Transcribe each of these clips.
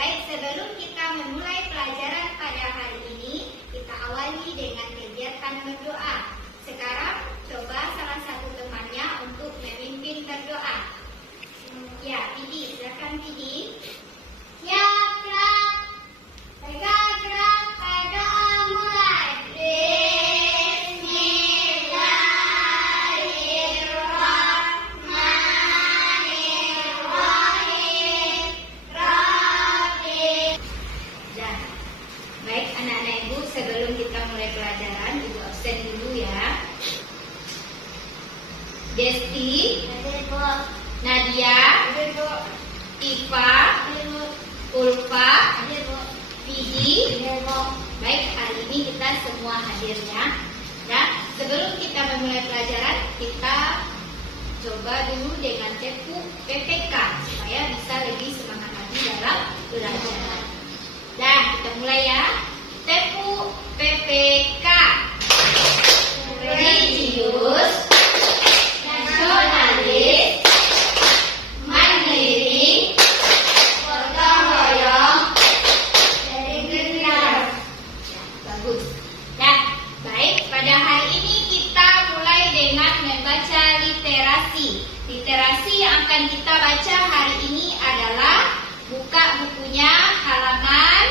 Baik, sebelum kita memulai pelajaran pada hari ini, kita awali dengan kegiatan berdoa. Sekarang, coba salah satu temannya untuk memimpin berdoa. Ya, Pidi, silakan Pidi. Ya, gerak. Tegak, gerak, berdoa mulai. Baik anak-anak ibu, sebelum kita mulai pelajaran, ibu absen dulu ya. Desti, Nadia, Iva, Ulfa, Pidi. Baik, hari ini kita semua hadirnya. Nah, sebelum kita memulai pelajaran, kita coba dulu dengan tepu PPK supaya bisa lebih semangat lagi dalam belajar. Nah, kita mulai ya. Tepu PPK. Religius, nasionalis, mandiri, gotong royong, benar. Ya, bagus. Nah, baik. Pada hari ini kita mulai dengan membaca literasi. Literasi yang akan kita baca hari ini adalah buka bukunya halaman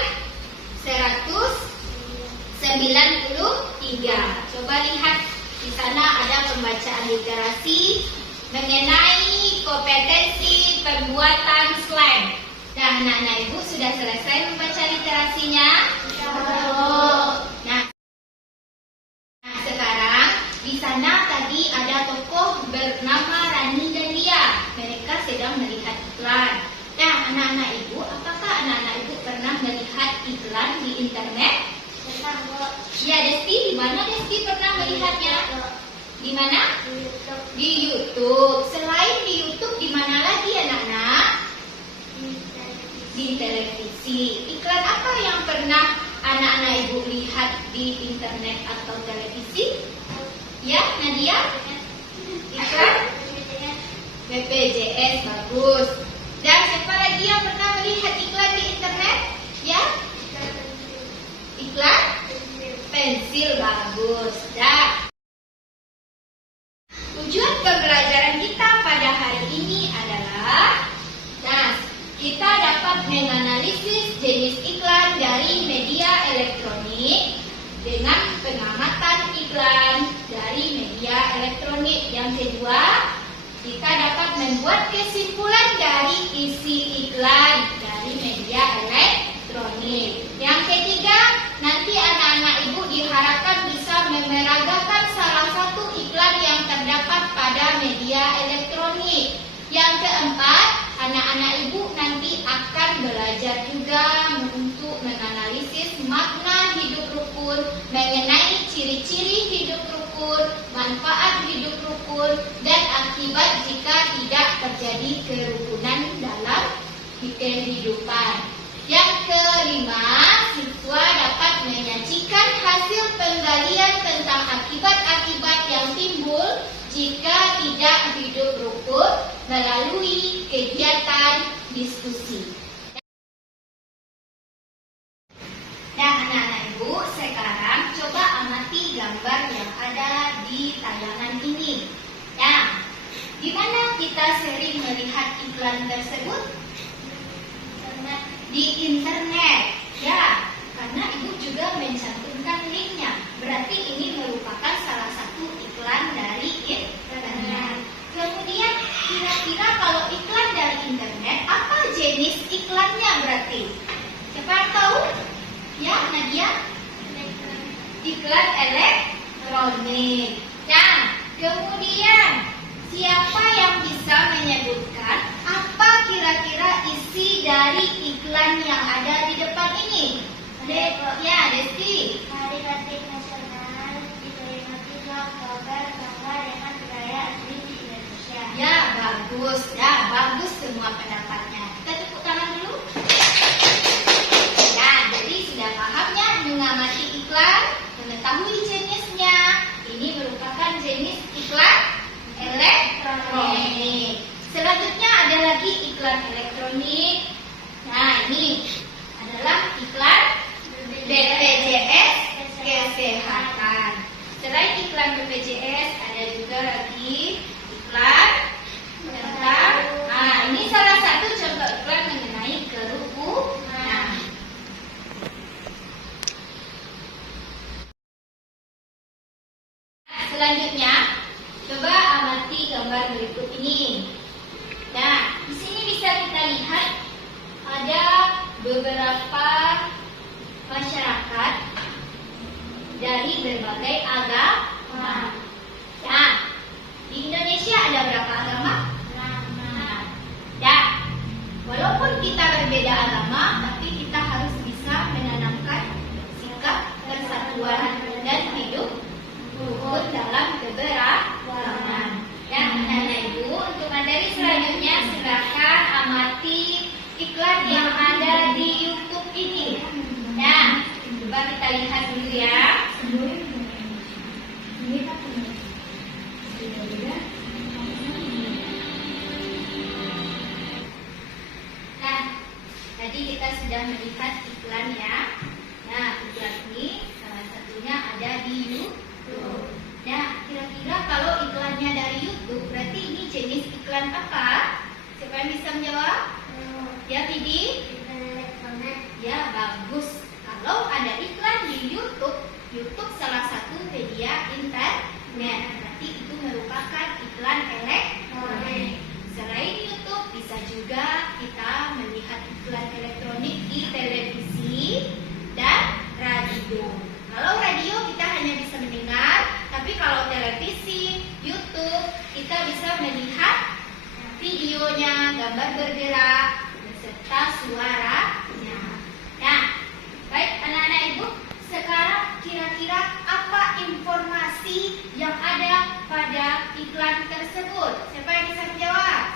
193. Coba lihat di sana ada pembacaan literasi mengenai kompetensi pembuatan slang. Nah, anak-anak ibu sudah selesai membaca literasinya? Nah, sekarang di sana tadi ada tokoh bernama Rani dan Lia. Mereka sedang melihat iklan. Nah, anak-anak ibu, apakah anak-anak ibu pernah melihat iklan di internet? Pernah, Bu. Ya, Desti, di mana Desti pernah melihatnya? Di mana? Di YouTube. Di YouTube. Selain di YouTube, di mana lagi anak-anak? Di televisi. Iklan apa yang pernah anak-anak ibu lihat di internet atau televisi? Ya, Nadia? Iklan? BPJS, bagus. Dan siapa lagi yang pernah melihat iklan di internet? Ya? Iklan? Pensil, bagus. Dan tujuan pembelajaran kita pada hari ini adalah, nah, kita dapat menganalisis jenis iklan dari media elektronik dengan pengamatan iklan dari media elektronik. Yang kedua, kita dapat membuat kesimpulan dari isi iklan dari media elektronik. Yang ketiga, nanti anak-anak ibu diharapkan bisa memeragakan salah satu iklan yang terdapat pada media elektronik. Yang keempat, anak-anak ibu nanti akan belajar juga untuk menganalisis makna hidup rukun, mengenai ciri-ciri hidup rukun, manfaat hidup rukun, dan akibat jika tidak terjadi kerukunan dalam kehidupan. Yang kelima, siswa dapat menyajikan hasil penggalian tentang akibat-akibat yang timbul jika tidak hidup rukun melalui kegiatan diskusi. Nah, anak-anak ibu, sekarang coba amati gambar yang ada di tayangan ini. Nah, di mana kita sering melihat iklan tersebut? Di internet. Ya, karena ibu juga mencantumkan linknya. Berarti ini merupakan salah satu iklan dari internet. Kemudian, kira-kira kalau iklan dari internet, apa jenis iklannya berarti? Siapa yang tahu? Ya, Nadia? Iklan elektronik. Nah, kemudian siapa yang bisa menyebutkan apa kira-kira isi dari iklan yang ada di depan ini? Ya, Desti. Hari Batik Nasional diperingati 2 Oktober bangga dengan budaya asli di Indonesia. Ya, bagus. Ya, bagus semua pendapatnya. Kita tepuk tangan dulu. Ya, jadi sudah pahamnya mengamati iklan, mengetahui jenisnya. Ini merupakan jenis iklan elektronik. Selanjutnya ada lagi iklan elektronik. Nah, ini adalah iklan BPJS Kesehatan. Selain iklan BPJS, ada juga lagi iklan tentang, ini salah satu contoh iklan mengenai kerukunan. Selanjutnya, coba amati gambar berikut ini. Nah, di sini bisa kita lihat ada beberapa masyarakat dari berbagai agama. Nah, di Indonesia ada berapa agama? Dan walaupun kita berbeda agama, tapi kita harus bisa menanamkan sikap persatuan dan hidup rukun dalam keberagaman. Dan anak-anak ibu, untuk materi selanjutnya silakan amati iklan yang ada di YouTube ini. Nah, coba kita lihat dulu ya. Nah, tadi kita sudah melihat iklan ya. Nah, iklan ini salah satunya ada di YouTube. Nah, kira-kira kalau iklannya dari YouTube, berarti ini jenis iklan apa? Siapa yang bisa menjawab? Ya, Bibi? Ya, bagus. Kalau ada iklan di YouTube, YouTube salah satu media internet. Berarti itu merupakan iklan elektronik. Selain YouTube, bisa juga kita melihat iklan elektronik di televisi dan radio. Kalau radio kita hanya bisa mendengar, tapi kalau televisi, YouTube, kita bisa melihat videonya, gambar bergerak, beserta suaranya. Nah, baik anak-anak ibu, sekarang kira-kira apa informasi yang ada pada iklan tersebut? Siapa yang bisa menjawab?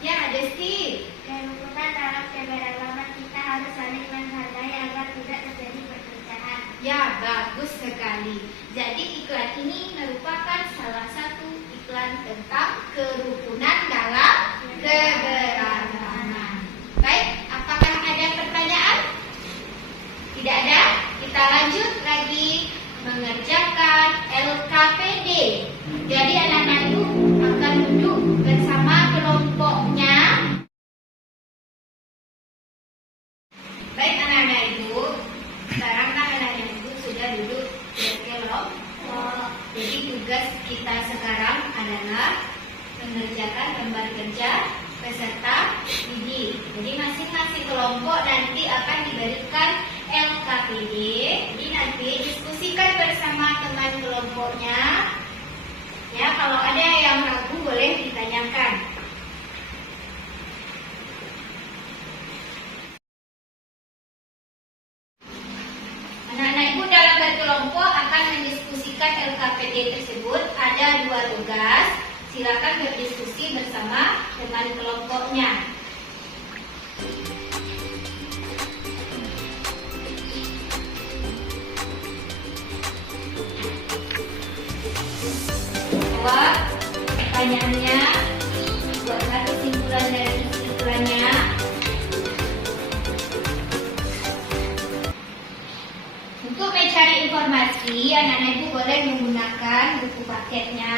Ya, Desti. Kerukunan dalam keberagaman kita harus saling menghargai agar tidak terjadi perpecahan. Ya, bagus sekali. Jadi iklan ini merupakan salah satu iklan tentang kerukunan dalam keberagaman. Baik, apakah ada pertanyaan? Tidak ada? Kita lanjut lagi mengerjakan LKPD. Jadi anak-anak itu akan duduk bersama kelompoknya. Baik anak-anak ibu, sekarang kan anak-anak ibu sudah duduk berkelompok. Jadi tugas kita sekarang adalah mengerjakan lembar kerja peserta uji. Jadi masing-masing kelompok nanti akan diberikan LKPD. Jadi nanti diskusikan bersama teman kelompoknya. Ya, kalau ada yang ragu boleh ditanyakan. Anak-anak ibu dalam berkelompok akan mendiskusikan LKPD tersebut. Ada 2 tugas. Silakan berdiskusi bersama teman kelompoknya. Jawab pertanyaannya, buatlah kesimpulan dari iklannya. Untuk mencari informasi, anak-anak ibu boleh menggunakan buku paketnya,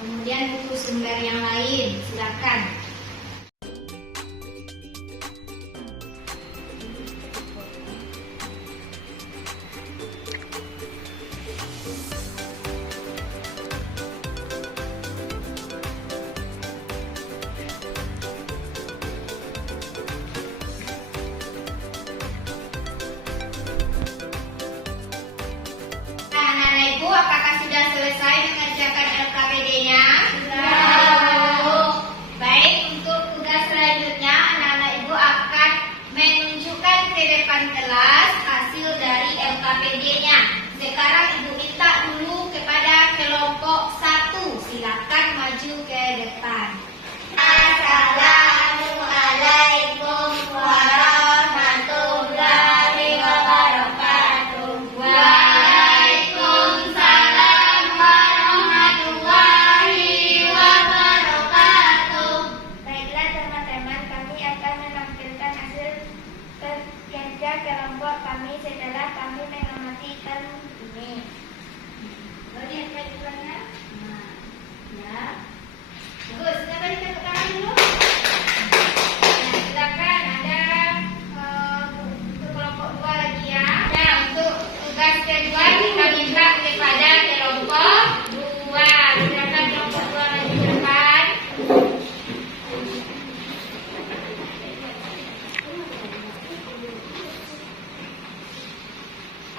kemudian buku sumber yang lain. Silakan. Anak-anak ibu, apakah sudah selesai mengerjakan LKPD-nya? Baik, untuk tugas selanjutnya anak-anak ibu akan menunjukkan ke depan kelas hasil dari LKPD-nya. Sekarang ibu minta dulu kepada kelompok 1. Silakan maju ke depan. Assalamualaikum warahmatullahi wabarakatuh. Waalaikumsalam warahmatullahi wabarakatuh. Baiklah teman-teman, kami akan menampilkan hasil kami setelah kami mengamati iklan ini. Lihat iklannya. Nah, ya. Bagus, kita beri tepuk tangan dulu. Nah, silakan ada untuk kelompok 2 lagi ya. Nah, untuk tugas kedua kita minta kepada kelompok 2. Silakan kelompok 2 maju ke depan.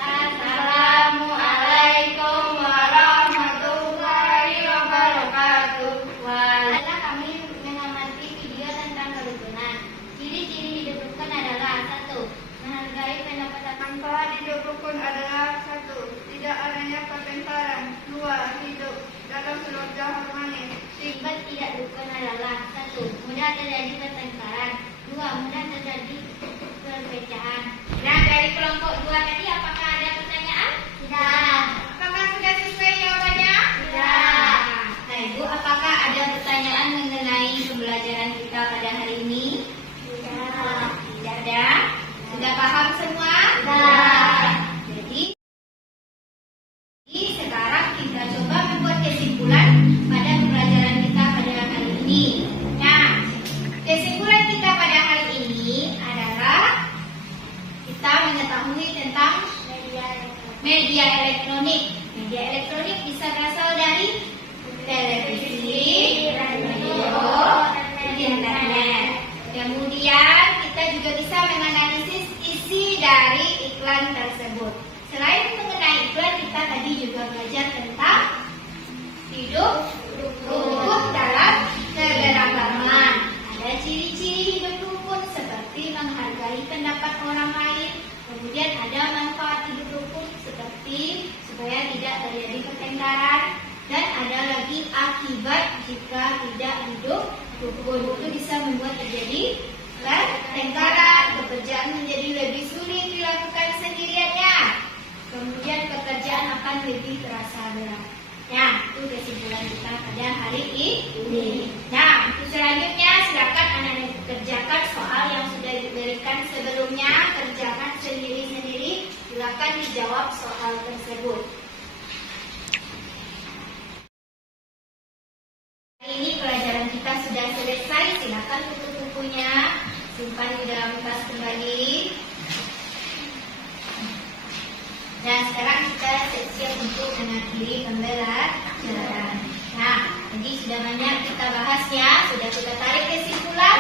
Assalamualaikum warahmatullahi wabarakatuh. Adalah kami mengamati video tentang kerukunan. Ciri-ciri hidup rukun adalah 1. Menghargai pendapat Tanpa hidup rukun adalah 1. Tidak adanya pertengkaran. 2. Hidup dalam keluarga harmonis. Sifat tidak rukun adalah 1. Mudah terjadi pertengkaran. 2. Mudah terjadi perpecahan. Nah, dari kelompok 2 tadi apakah ada pertanyaan? Tidak. Apakah sudah sesuai jawabannya? Tidak. Nah, Ibu, apakah ada pertanyaan mengenai pembelajaran kita pada hari ini? Tidak. Tidak ada? Sudah paham semua? Sudah. Jadi sekarang kita coba membuat kesimpulan pada pembelajaran kita pada hari ini. Nah, kesimpulan kita pada hari ini adalah kita mengetahui tentang media elektronik. Media elektronik bisa berasal dari televisi, radio, internet. Kemudian kita juga bisa menganalisis isi dari iklan tersebut. Selain mengenai iklan, kita tadi juga belajar tentang hidup rukun dalam keberagaman. Ada ciri-ciri hidup rukun seperti menghargai pendapat orang lain. Kemudian ada manfaat hidup rukun seperti supaya tidak terjadi pertengkaran. Dan ada lagi akibat jika tidak hidup rukun. Itu bisa membuat terjadi pertengkaran, pekerjaan menjadi lebih sulit dilakukan sendiriannya. Kemudian pekerjaan akan lebih terasa berat. Nah, itu kesimpulan kita pada hari ini. Nah, untuk selanjutnya silakan anak-anak kerjakan soal yang sudah diberikan sebelumnya. Kerjakan sendiri-sendiri. Silakan dijawab soal tersebut. Hari ini pelajaran kita sudah selesai. Silakan tutup bukunya, simpan di dalam tas kembali. Dan sekarang kita siap-siap untuk mengakhiri pembelajaran. Nah, jadi sudah banyak kita bahas ya. Sudah kita tarik kesimpulan.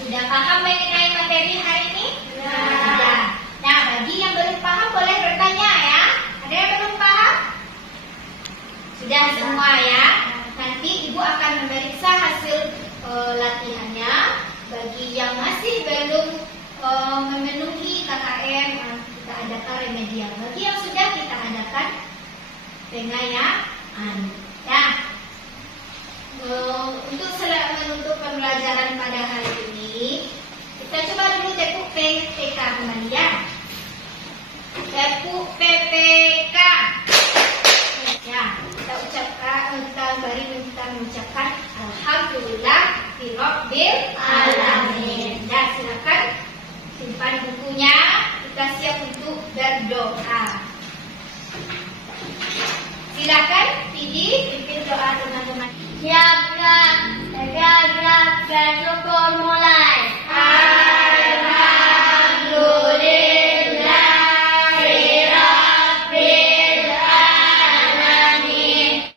Sudah paham mengenai materi hari ini? Sudah. Nah, bagi yang belum paham boleh bertanya ya. Ada yang belum paham? Sudah semua ya. Nanti Ibu akan memeriksa hasil latihannya. Bagi yang masih belum memenuhi KKM, kita adakan remedial. Bagi yang sudah, kita adakan pengayaan. Nah, untuk menutup pembelajaran pada hari ini, kita coba dulu tepuk PPK kembali ya. Tepuk PPK. Ya, kita mengucapkan Alhamdulillah Rabbil Alamin. Dan silakan simpan bukunya. Kita siap untuk berdoa. Silakan, Fidi.